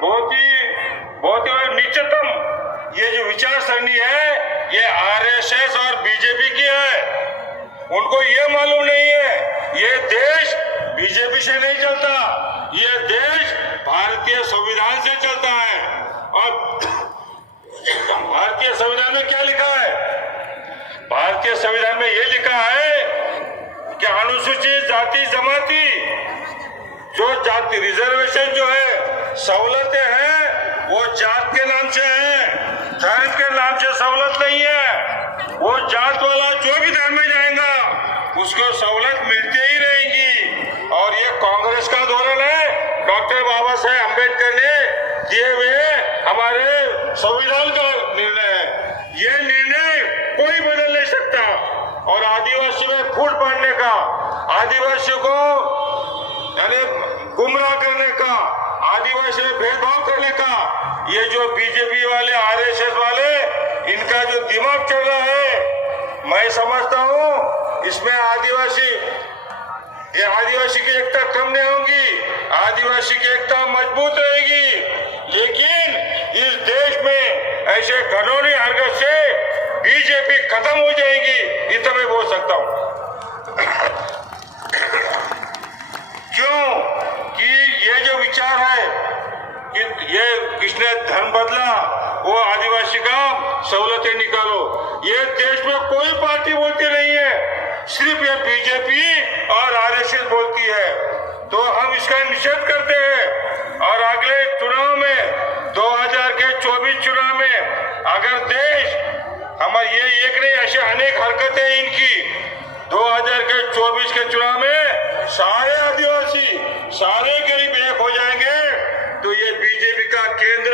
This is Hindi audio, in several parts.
बहुत ही नीचतम ये जो विचार सरणी है ये आरएसएस और बीजेपी की है। उनको ये मालूम नहीं है ये देश बीजेपी से नहीं चलता, ये देश भारतीय संविधान से चलता है। और भारतीय संविधान में क्या लिखा है? भारतीय संविधान में ये लिखा है कि अनुसूचित जाति जमाती जो जाति रिजर्वेशन जो है सवलतें हैं वो जात के नाम से है, धर्म के नाम से सवलत नहीं है। वो जात वाला जो भी धर्म में जाएगा उसको सवलत मिलती ही रहेगी। और ये कांग्रेस का धोरण है, डॉक्टर बाबा साहेब अम्बेडकर ने दिए हुए हमारे संविधान का निर्णय है। ये निर्णय कोई बदल नहीं सकता। और आदिवासी में फूट पड़ने का, आदिवासियों को यानी गुमराह करने का, आदिवासी में भेदभाव करने का ये जो बीजेपी वाले आरएसएस वाले इनका जो दिमाग चल रहा है, मैं समझता हूँ इसमें आदिवासी की एकता कम नहीं होगी, आदिवासी की एकता मजबूत रहेगी। लेकिन इस देश में ऐसे कानूनी हरकत से बीजेपी खत्म हो जाएगी, इतना मैं बोल सकता हूँ। क्यों कि ये जो विचार है कि ये किसने धर्म बदला, वो आदिवासी का सहूलतें निकालो, ये देश में कोई पार्टी बोलती नहीं है, सिर्फ ये बीजेपी और आरएसएस बोलती है। तो हम इसका निषेध करते हैं। और अगले चुनाव में 2024 चुनाव में अगर देश हमारे ये एक नहीं ऐसे अनेक हरकतें इनकी 2024 के चुनाव में सारे आदिवासी सारे गरीब एक हो जाएंगे तो ये बीजेपी का केंद्र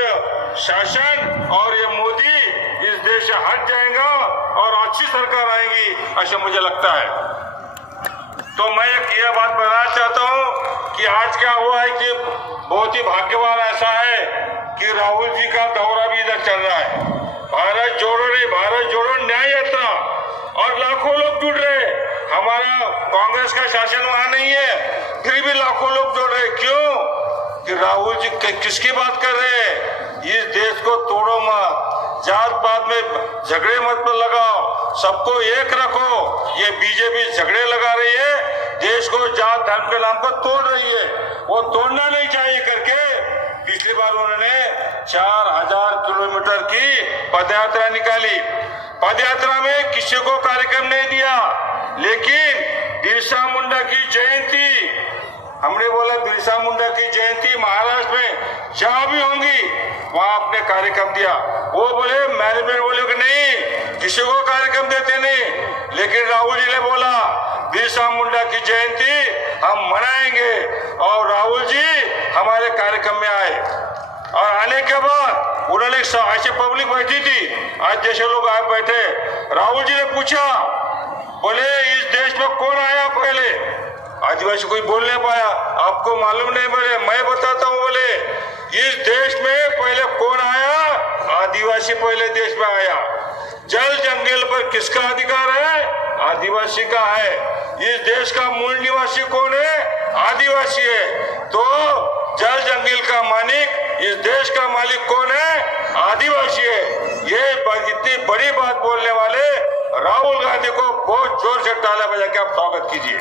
शासन और ये मोदी इस देश से हट जाएगा और अच्छी सरकार आएगी ऐसा मुझे लगता है। तो मैं ये बात बताना चाहता हूँ कि आज क्या हुआ है कि बहुत ही भाग्यवान ऐसा है कि राहुल जी का दौरा भी इधर चल रहा है। भारत जोड़ो न्याय यात्रा और लाखों लोग जुड़ रहे। हमारा कांग्रेस का शासन वहां नहीं है, फिर भी लाखों लोग जुड़ रहे। क्यों कि राहुल जी किसकी बात कर रहे हैं? इस देश को तोड़ो मत, जात पात में झगड़े मत लगाओ, सबको एक रखो। ये बीजेपी झगड़े लगा रही है, देश को जात धर्म के नाम पर तोड़ रही है, वो तोड़ना नहीं चाहिए करके पिछली बार उन्होंने 4000 किलोमीटर की पदयात्रा निकाली। पदयात्रा में किसी को कार्यक्रम नहीं दिया, लेकिन बिरसा मुंडा की जयंती, हमने बोला बिरसा मुंडा की जयंती महाराष्ट्र में जहां भी होंगी वहां आपने कार्यक्रम दिया। वो बोले मैनेजमेंट बोले कि नहीं किसी को कार्यक्रम देते नहीं, लेकिन राहुल जी ने बोला बिरसा मुंडा की जयंती हम मनाएंगे और राहुल जी हमारे कार्यक्रम में आए। और आने के बाद उन्होंने ऐसे पब्लिक बैठी थी, आज जैसे लोग आए बैठे, राहुल जी ने पूछा बोले इस देश में कौन आया पहले? आदिवासी कोई बोल नहीं पाया, आपको मालूम नहीं? बोले मैं बताता हूँ। बोले इस देश में पहले कौन आया? आदिवासी पहले देश में आया। जल जंगल पर किसका अधिकार है? आदिवासी का है। इस देश का मूल निवासी कौन है? आदिवासी है। तो जल जंगल का मालिक, इस देश का मालिक कौन है? आदिवासी है। ये इतनी बड़ी बात बोलने वाले राहुल गांधी को बहुत जोर से ताला बजा के आप स्वागत कीजिए।